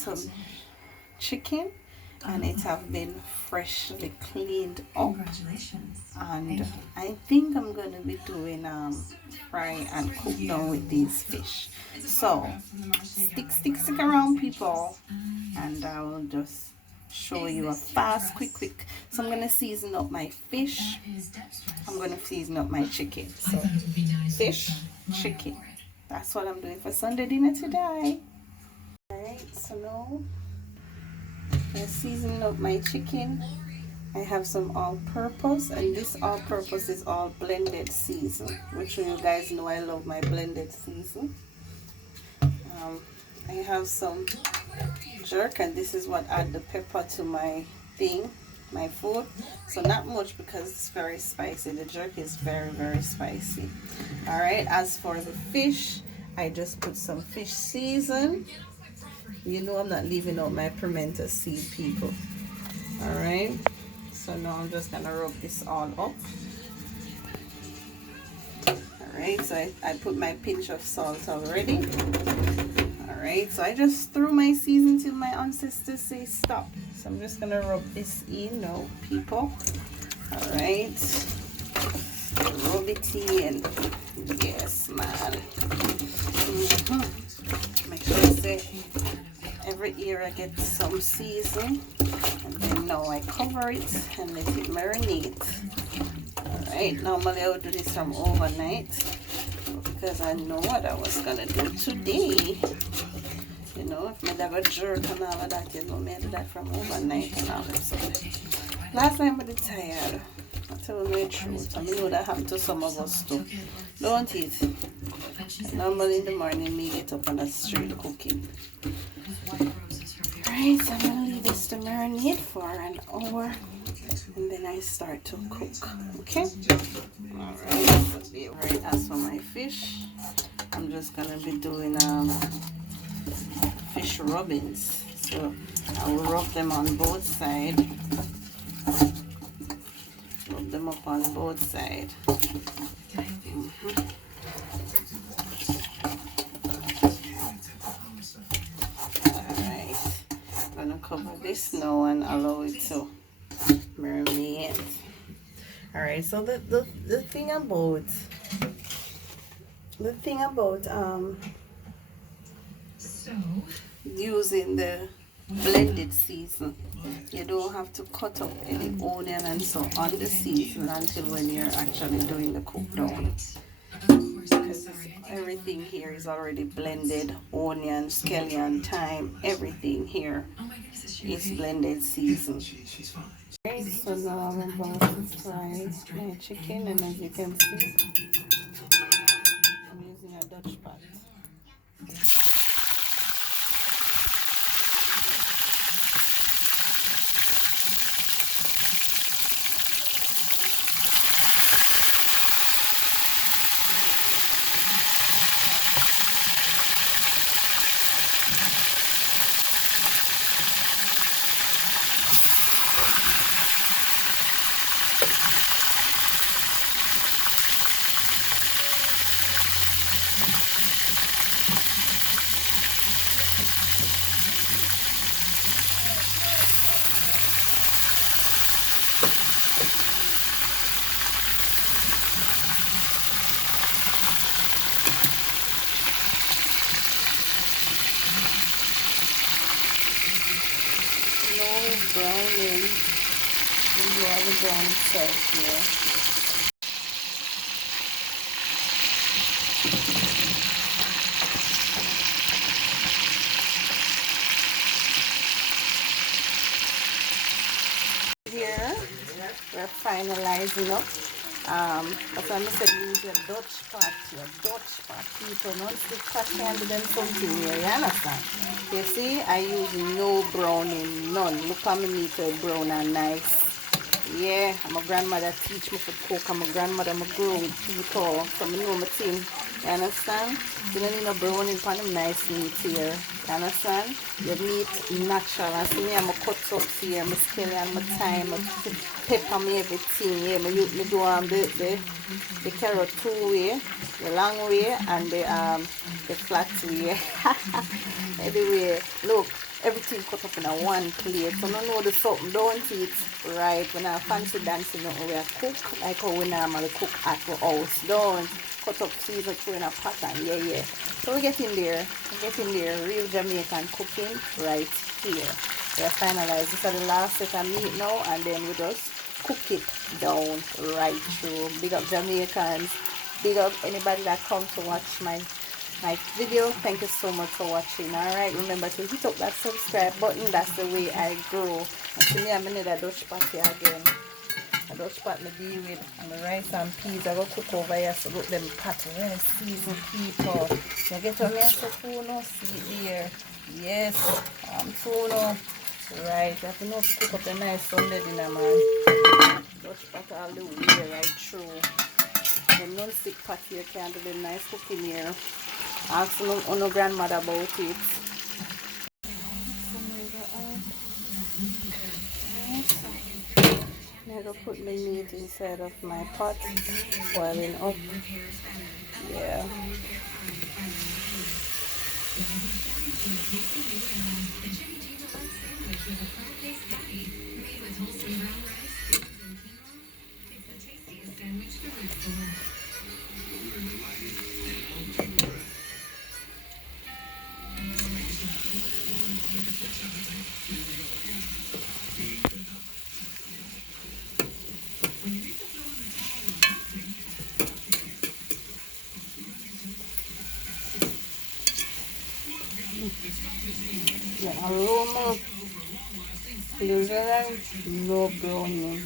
some chicken, and it have been freshly cleaned up. And I think I'm going to be doing fry and cook down with these fish. So stick around, people, and I will just show you a fast quick. So I'm going to season up my fish. I'm going to season up my chicken. So fish, chicken, that's what I'm doing for Sunday dinner today. Alright, so now I'm seasoning up my chicken. I have some all-purpose, and this all-purpose is all blended season, which you guys know I love my blended season. I have some jerk, and this is what add the pepper to my food. So not much because it's very spicy. The jerk is very spicy. Alright, as for the fish, I just put some fish season. You know I'm not leaving out my pimento seed, people. Alright, so now I'm just gonna rub this all up. Alright, so I put my pinch of salt already. Alright, so I just threw my season till my ancestors say stop. So I'm just gonna rub this in now, people. Alright, rub it in. Yes, man. Make sure I say every year I get some season, and then now I cover it and let it marinate. Alright, normally I would do this from overnight, because I know what I was gonna do today. You know, if my dad got jerk and all of that, you know, me do that from overnight and all that stuff. Last time I was tired. I tell you the truth. I know that happened to some of us too. Don't it? Normally in the morning, me get up and I straight cooking. Alright, so I'm gonna leave this to marinate for an hour, and then I start to cook. Okay? Alright, as for my fish, I'm just gonna be doing fish rubbings. So I will rub them on both sides. Rub them up on both sides. Alright, I'm gonna cover this now and allow it to marinate. Alright, so the thing about using the blended season, you don't have to cut up any onion and so on the season until when you're actually doing the cook down, because everything here is already blended. Onion, scallion, thyme, everything here is blended season. Okay, so now I'm about to fry my chicken, and as you can see, I'm using a Dutch pot. Browning, and do all the brown stuff here. Here, we're finalizing up. But I said use your Dutch pot, people. Non-stick pot can do them something here, you understand? You see, I use no browning, none. Look how me make it brown and nice. Yeah, my grandmother teach me to cook, and my grandmother I grow with people, so I know my thing. You understand? You don't need no browning for them nice meat here. You understand? Your meat natural. And see me, I'm cut up here, my scallion, my thyme, my pepper, me everything. Yeah, me do the carrot two-way, the long way, and the flat way. Anyway, look, everything cut up in a one plate. So I know the something don't eat right. When I fancy dancing, we are cook like how we normally cook at the house. Don't cut up season through in a pot and yeah. So we get in there. Real Jamaican cooking right here. We are finalized. This is the last set of meat now, and then we just cook it down right through. Big up Jamaicans. Big up anybody that comes to watch my video. Thank you so much for watching. Alright, remember to hit up that subscribe button. That's the way I grow. And today I'm in a Dutch pot here again. A Dutch pot me deal with. And the rice and peas I go cook over here. So look them pot well seasoned people. You get on me so tuna see here. Yes, tuna. Right, I have to know cook up a nice Sunday dinner, man. Dutch pot all the way right through. The non-stick pot here can do the nice cooking here. Ask no grandmother about it. I'm going to put the meat inside of my pot, boiling up. Yeah. The aroma, no browning.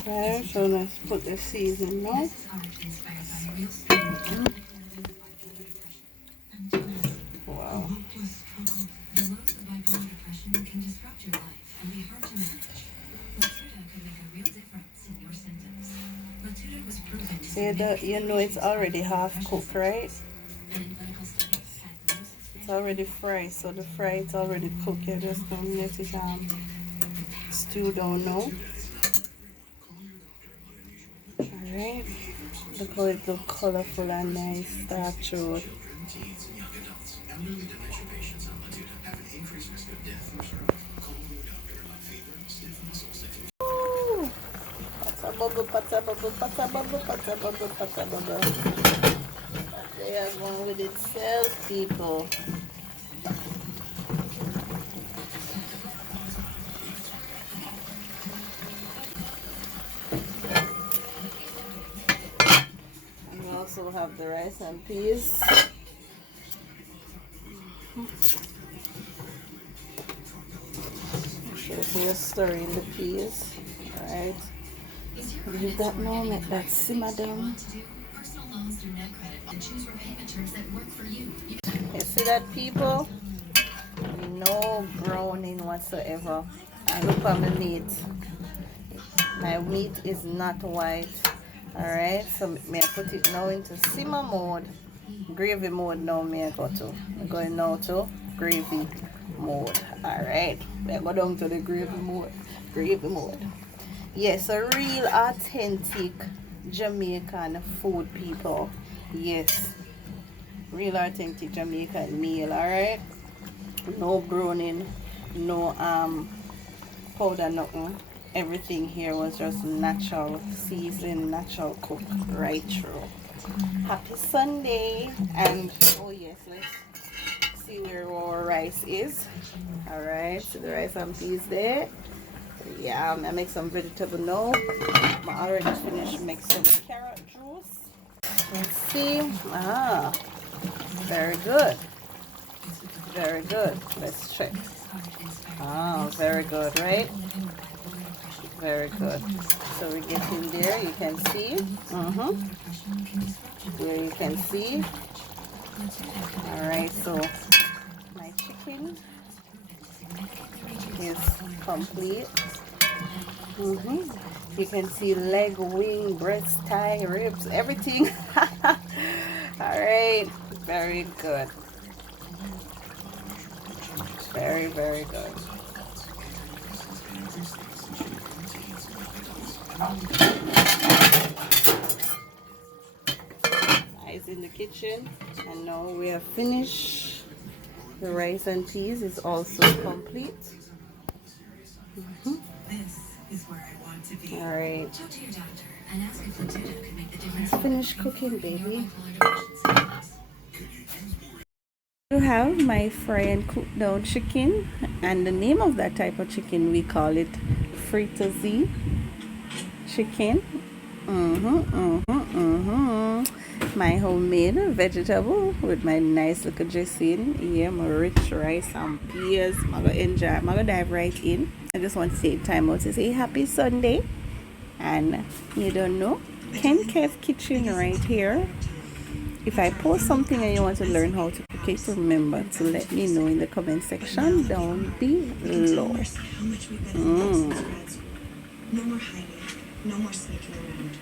Okay, so let's put the seasoning now. Wow. See that, you know it's already half cooked, right? It's already fried, so the fry is already cooked. You're just gonna let it stew down now. Alright. Look how it looks colorful and nice. Start through. Ooh. Pata bubble, pata bubble, pata bubble, pata bubble, pata bubble. They are going with itself, people. And we also have the rice and peas. Shows me a story in the peas. Alright. Leave that moment, that simmer down. You see that, people? No browning whatsoever. And look at my meat. My meat is not white. Alright, so may I put it now into simmer mode. Gravy mode now may I go to. I'm going now to gravy mode. Alright, we go down to the gravy mode. Yes, a real authentic Jamaican food, people. Yes, real authentic Jamaican meal. Alright, no browning, no powder, nothing. Everything here was just natural season, natural cook right through. Happy Sunday. And oh yes, let's see where our rice is. Alright, so the rice and peas there. Yeah, I make some vegetable now. I already finished make some carrot juice. Let's see. Very good. Very good. Let's check. Very good, right? Very good. So we get in there, you can see. There you can see. Alright, so my chicken is complete. You can see leg, wing, breast, thigh, ribs, everything. Alright, very good. Very, very good. Eyes in the kitchen, and now we are finished The rice and peas is also complete. All right. Let's finish cooking, baby. I have my fry and cook down chicken, and the name of that type of chicken, we call it fritters chicken. My homemade vegetable with my nice little dressing. Yeah, my rich rice and peas. I'm gonna enjoy. I'm gonna dive right in. I just want to take time out to say happy Sunday. And you don't know, KenKev kitchen right here. If I post something and you want to learn how to cook it, remember to let me know in the comment section down below. No more hiding, no more sneaking around.